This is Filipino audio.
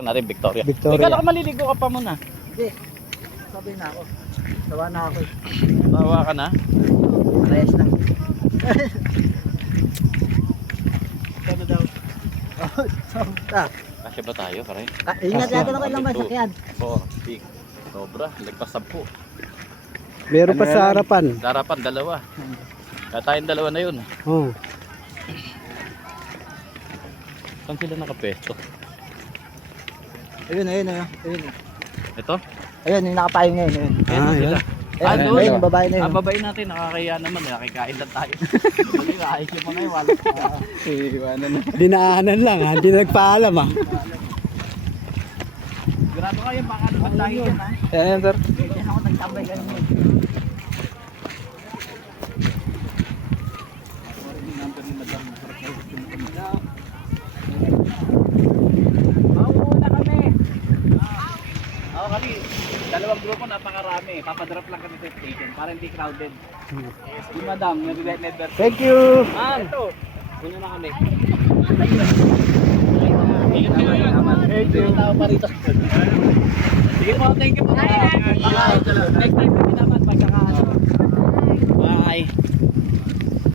natin Victoria. Victoria. Ikaw na maliligo ka pa muna. Hindi. Sabi na ako. Sawa na ako. Tawa ka na. Rest lang. Kano daw? Oh, sobra. Kasya ba tayo pare? Ingat natin ako ilang may sakyan. 4, 6. Sobra. Lagpas 10. Meron pa sa harapan. Darapan dalawa. Kaya tayong dalawa na yun. Oh. Saan sila nakapwesto? Ayun, ayun, ayun. Ayun. Ito? Ayun, yung nakapayong ngayon. Ayun. Ah, yan. Ah, Ayun, doon. ayun, yung babae na yun. Ang babae natin, nakakaya naman. Nakikain lang tayo. Nakikain siya pa ngayon. Wala. Iiwanan na. Dinaanan lang ha. Hindi nagpaalam ha. Grabe kayo, baka naman tayo yan ha. Ayan sir. Kaya ako nagtambay ganun yun. Mauuna kami. Oo, kami. Dalawang grupo, napakarami. Papadrop lang kami sa station para hindi crowded. Si madam, never. Thank you. Ito. Una na kami. Thank you. Tao pa rito. Sige po, thank you po. Next time kami naman pagkakaano. Bye.